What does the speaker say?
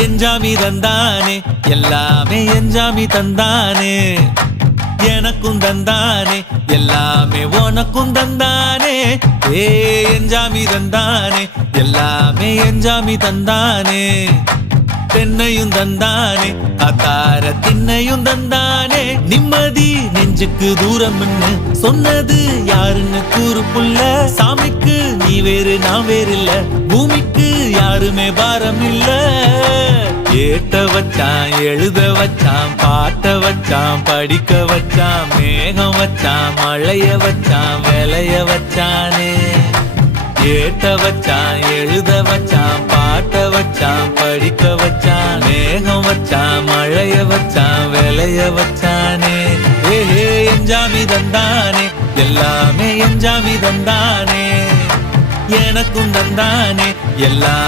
எஞ்சாமி தந்தானே எல்லாமே எஞ்சாமி தந்தானே எனக்கும் தந்தானே எல்லாமே உனக்கும் தந்தானே ஏ எஞ்சாமி தந்தானே எல்லாமே எஞ்சாமி தந்தானே தென்னையும் தந்தானே அத்தார திண்ணையும் தந்தானே நிம்மதி நெஞ்சுக்கு தூரம் சொன்னது யாருன்னு கூறு புள்ள சாமிக்கு நீ வேறு நான் வேறு இல்ல பூமிக்கு யாருமே பாரம் இல்ல ஏத்த வச்சான் எழுத வச்சான் பாட்ட வச்சான் படிக்க வச்சான் மேகம் வச்சான் மழைய வச்சான் விளைய வச்சானே ஏத்த வச்சான் எழுத வச்சான் பாட்ட வச்சான் படிக்க வச்சான் மேகம் வச்சான் மழைய வச்சான் விளைய வச்சானே ஏஹே எஞ்சாமி தந்தானே எல்லாமே எஞ்சாமி தந்தானே எனக்கும் தந்தானே எல்லாம்